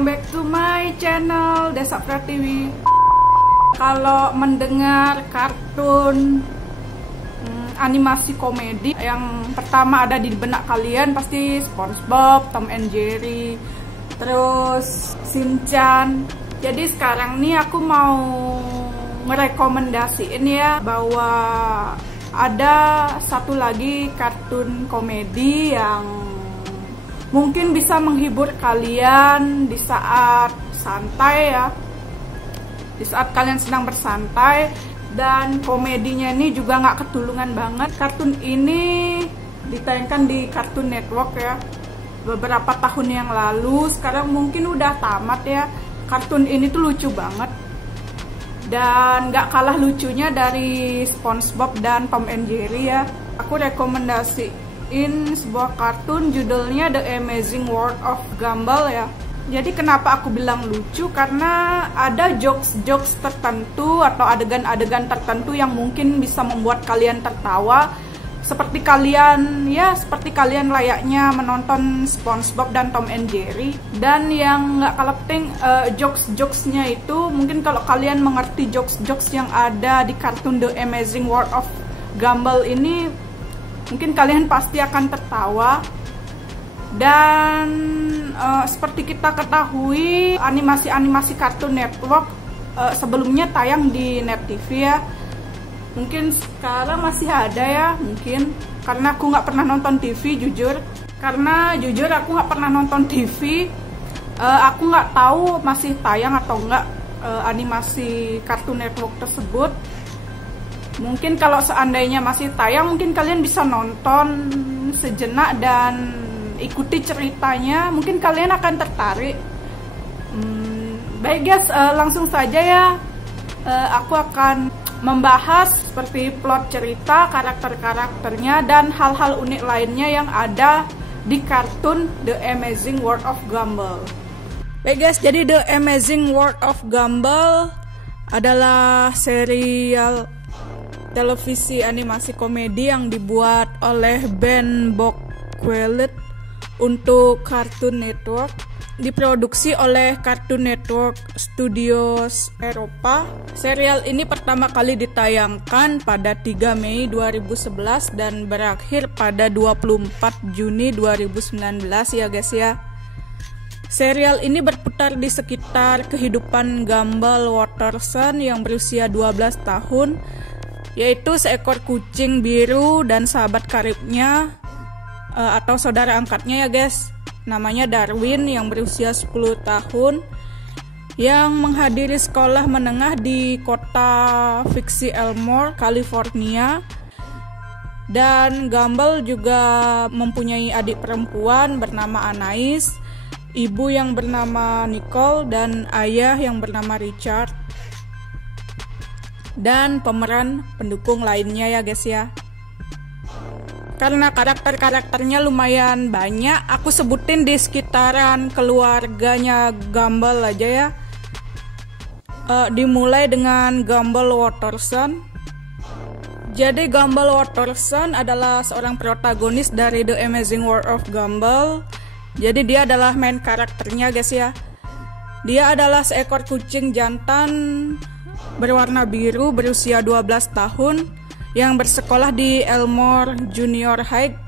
welcome back to my channel Desa Pratiwi. Kalau mendengar kartun animasi komedi, yang pertama ada di benak kalian pasti SpongeBob, Tom and Jerry, terus Shinchan. Jadi sekarang nih aku mau merekomendasiin ya bahwa ada satu lagi kartun komedi yang mungkin bisa menghibur kalian di saat santai ya, di saat kalian sedang bersantai, dan komedinya ini juga nggak ketulungan banget. Kartun ini ditayangkan di Cartoon Network ya beberapa tahun yang lalu, sekarang mungkin udah tamat ya. Kartun ini tuh lucu banget dan nggak kalah lucunya dari SpongeBob dan Tom and Jerry ya. Aku rekomendasiin sebuah kartun judulnya The Amazing World of Gumball ya. Jadi kenapa aku bilang lucu, karena ada jokes-jokes tertentu atau adegan-adegan tertentu yang mungkin bisa membuat kalian tertawa, seperti kalian layaknya menonton SpongeBob dan Tom and Jerry. Dan yang nggak kalah penting, jokes-jokesnya itu mungkin kalau kalian mengerti jokes-jokes yang ada di kartun The Amazing World of Gumball ini, mungkin kalian pasti akan tertawa. Dan seperti kita ketahui, animasi-animasi Cartoon Network sebelumnya tayang di Net TV ya. Mungkin sekarang masih ada ya, mungkin karena aku nggak pernah nonton TV jujur. Karena jujur aku nggak pernah nonton TV, aku nggak tahu masih tayang atau nggak animasi Cartoon Network tersebut. Mungkin kalau seandainya masih tayang, mungkin kalian bisa nonton sejenak dan ikuti ceritanya, mungkin kalian akan tertarik. Baik guys, langsung saja ya. Aku akan membahas seperti plot cerita, karakter-karakternya, dan hal-hal unik lainnya yang ada di kartun The Amazing World of Gumball. Baik guys, jadi The Amazing World of Gumball adalah serial televisi animasi komedi yang dibuat oleh Ben Bocquelet untuk Cartoon Network, diproduksi oleh Cartoon Network Studios Eropa. Serial ini pertama kali ditayangkan pada 3 Mei 2011 dan berakhir pada 24 Juni 2019 ya guys ya. Serial ini berputar di sekitar kehidupan Gumball Watterson yang berusia 12 tahun, yaitu seekor kucing biru dan sahabat karibnya atau saudara angkatnya ya guys, namanya Darwin yang berusia 10 tahun, yang menghadiri sekolah menengah di kota fiksi Elmore, California. Dan Gumball juga mempunyai adik perempuan bernama Anais, ibu yang bernama Nicole, dan ayah yang bernama Richard, dan pemeran pendukung lainnya ya guys ya. Karena karakter-karakternya lumayan banyak, aku sebutin di sekitaran keluarganya Gumball aja ya. Dimulai dengan Gumball Watterson. Jadi Gumball Watterson adalah seorang protagonis dari The Amazing World of Gumball. Jadi dia adalah main karakternya guys ya. Dia adalah seekor kucing jantan berwarna biru berusia 12 tahun yang bersekolah di Elmore Junior High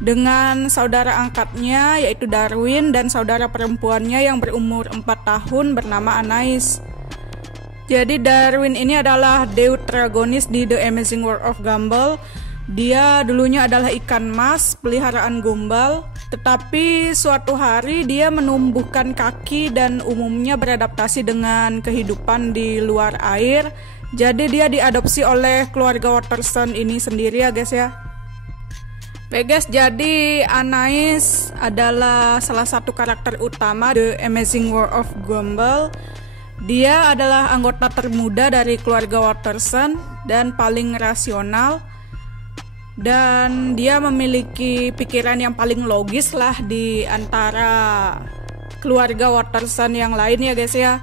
dengan saudara angkatnya yaitu Darwin dan saudara perempuannya yang berumur 4 tahun bernama Anais. Jadi Darwin ini adalah deuteragonis di The Amazing World of Gumball. Dia dulunya adalah ikan mas peliharaan Gumball, tetapi suatu hari dia menumbuhkan kaki dan umumnya beradaptasi dengan kehidupan di luar air. Jadi dia diadopsi oleh keluarga Watterson ini sendiri ya guys ya. Baik guys, jadi Anais adalah salah satu karakter utama The Amazing World of Gumball. Dia adalah anggota termuda dari keluarga Watterson dan paling rasional. Dan dia memiliki pikiran yang paling logis lah di antara keluarga Watterson yang lain ya guys ya.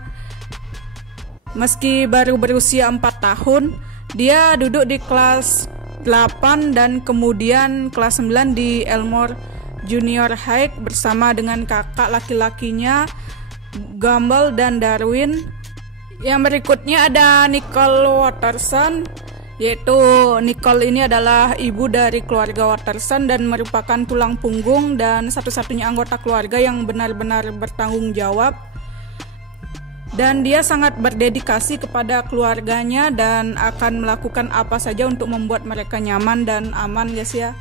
Meski baru berusia 4 tahun, dia duduk di kelas 8 dan kemudian kelas 9 di Elmore Junior High bersama dengan kakak laki-lakinya Gumball dan Darwin. Yang berikutnya ada Nicole Watterson, yaitu Nicole ini adalah ibu dari keluarga Watterson dan merupakan tulang punggung dan satu-satunya anggota keluarga yang benar-benar bertanggung jawab. Dan dia sangat berdedikasi kepada keluarganya dan akan melakukan apa saja untuk membuat mereka nyaman dan aman, guys ya.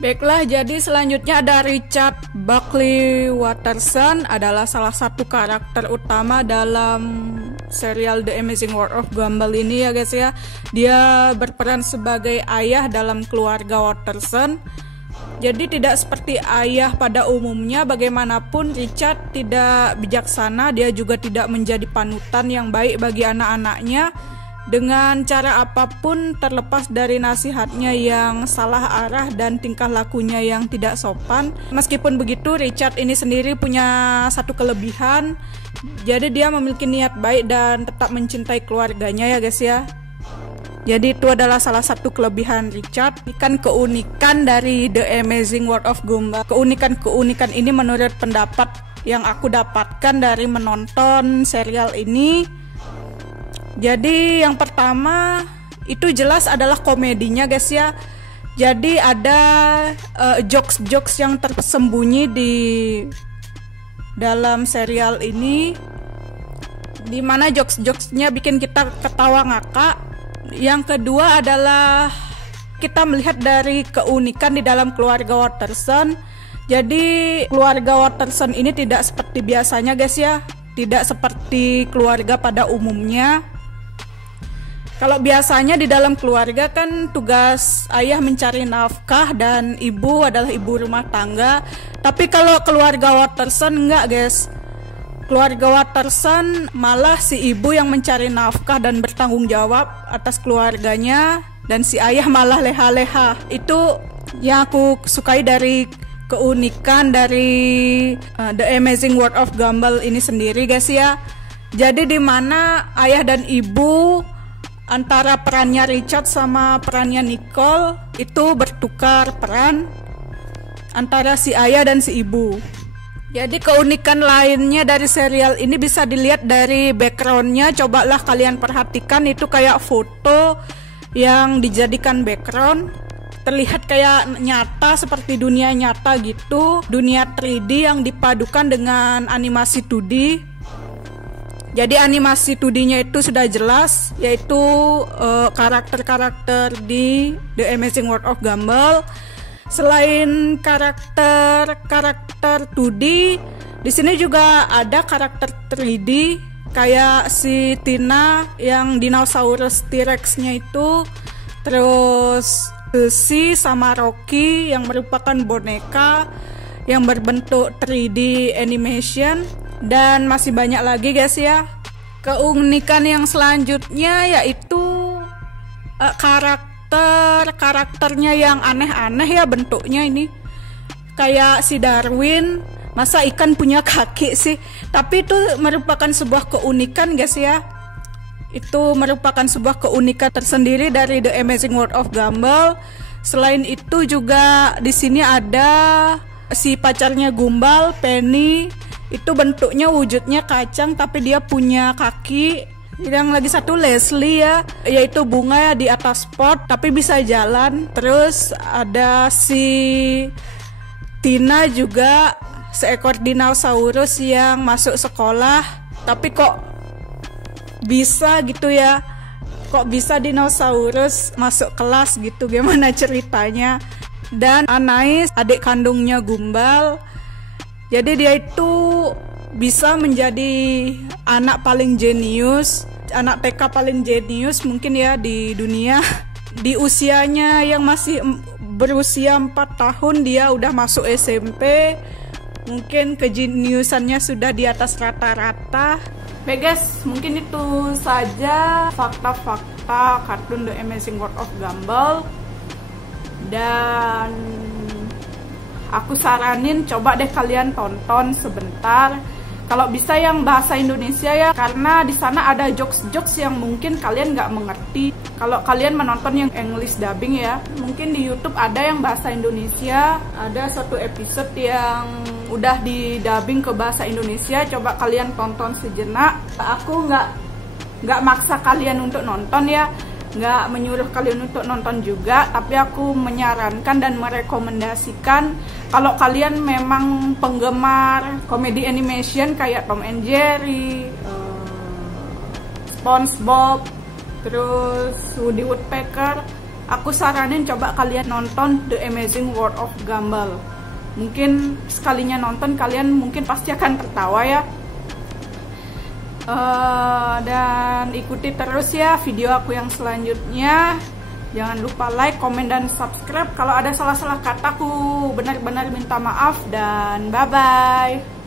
Baiklah, jadi selanjutnya ada Richard Buckley Watterson, adalah salah satu karakter utama dalam serial The Amazing World of Gumball ini ya guys ya. Dia berperan sebagai ayah dalam keluarga Watterson. Jadi tidak seperti ayah pada umumnya, bagaimanapun Richard tidak bijaksana, dia juga tidak menjadi panutan yang baik bagi anak-anaknya. Dengan cara apapun terlepas dari nasihatnya yang salah arah dan tingkah lakunya yang tidak sopan. Meskipun begitu, Richard ini sendiri punya satu kelebihan. Jadi dia memiliki niat baik dan tetap mencintai keluarganya ya guys ya. Jadi itu adalah salah satu kelebihan Richard. Kan keunikan dari The Amazing World of Gumball. Keunikan ini menurut pendapat yang aku dapatkan dari menonton serial ini. Jadi yang pertama itu jelas adalah komedinya guys ya. Jadi ada jokes-jokes yang tersembunyi di dalam serial ini, dimana jokes-jokesnya bikin kita ketawa ngakak. Yang kedua adalah kita melihat dari keunikan di dalam keluarga Watterson. Jadi keluarga Watterson ini tidak seperti biasanya guys ya, tidak seperti keluarga pada umumnya. Kalau biasanya di dalam keluarga kan tugas ayah mencari nafkah dan ibu adalah ibu rumah tangga. Tapi kalau keluarga Watterson enggak guys. Keluarga Watterson malah si ibu yang mencari nafkah dan bertanggung jawab atas keluarganya, dan si ayah malah leha-leha. Itu yang aku sukai dari keunikan dari The Amazing World of Gumball ini sendiri guys ya. Jadi di mana ayah dan ibu antara perannya Richard sama perannya Nicole itu bertukar peran antara si ayah dan si ibu. Jadi keunikan lainnya dari serial ini bisa dilihat dari backgroundnya. Cobalah kalian perhatikan, itu kayak foto yang dijadikan background, terlihat kayak nyata, seperti dunia nyata gitu, dunia 3D yang dipadukan dengan animasi 2D. Jadi animasi 2D-nya itu sudah jelas, yaitu karakter-karakter di The Amazing World of Gumball. Selain karakter 2D, di sini juga ada karakter 3D kayak si Tina yang dinosaurus T-Rex-nya itu, terus Si sama Rocky yang merupakan boneka yang berbentuk 3D animation. Dan masih banyak lagi guys ya. Keunikan yang selanjutnya yaitu karakternya yang aneh-aneh ya bentuknya ini. Kayak si Darwin, masa ikan punya kaki sih? Tapi itu merupakan sebuah keunikan guys ya. Itu merupakan sebuah keunikan tersendiri dari The Amazing World of Gumball. Selain itu juga di sini ada si pacarnya Gumball, Penny. Itu bentuknya wujudnya kacang tapi dia punya kaki. Yang lagi satu Leslie ya, yaitu bunga ya di atas pot tapi bisa jalan. Terus ada si Tina juga, seekor dinosaurus yang masuk sekolah. Tapi kok bisa gitu ya, kok bisa dinosaurus masuk kelas gitu, gimana ceritanya. Dan Anais, adik kandungnya Gumball. Jadi dia itu bisa menjadi anak paling jenius, anak TK paling jenius mungkin ya di dunia. Di usianya yang masih berusia 4 tahun dia udah masuk SMP. Mungkin kejeniusannya sudah di atas rata-rata. Baik guys, mungkin itu saja fakta-fakta kartun The Amazing World of Gumball. Dan aku saranin coba deh kalian tonton sebentar. Kalau bisa yang bahasa Indonesia ya, karena di sana ada jokes-jokes yang mungkin kalian nggak mengerti. Kalau kalian menonton yang English dubbing ya, mungkin di YouTube ada yang bahasa Indonesia. Ada satu episode yang udah didubbing ke bahasa Indonesia. Coba kalian tonton sejenak. Aku nggak maksa kalian untuk nonton ya, nggak menyuruh kalian untuk nonton juga, tapi aku menyarankan dan merekomendasikan kalau kalian memang penggemar komedi animation kayak Tom and Jerry, SpongeBob, terus Woody Woodpecker, aku saranin coba kalian nonton The Amazing World of Gumball. Mungkin sekalinya nonton kalian mungkin pasti akan tertawa ya. Dan ikuti terus ya video aku yang selanjutnya. Jangan lupa like, komen, dan subscribe. Kalau ada salah-salah kataku benar-benar minta maaf, dan bye-bye.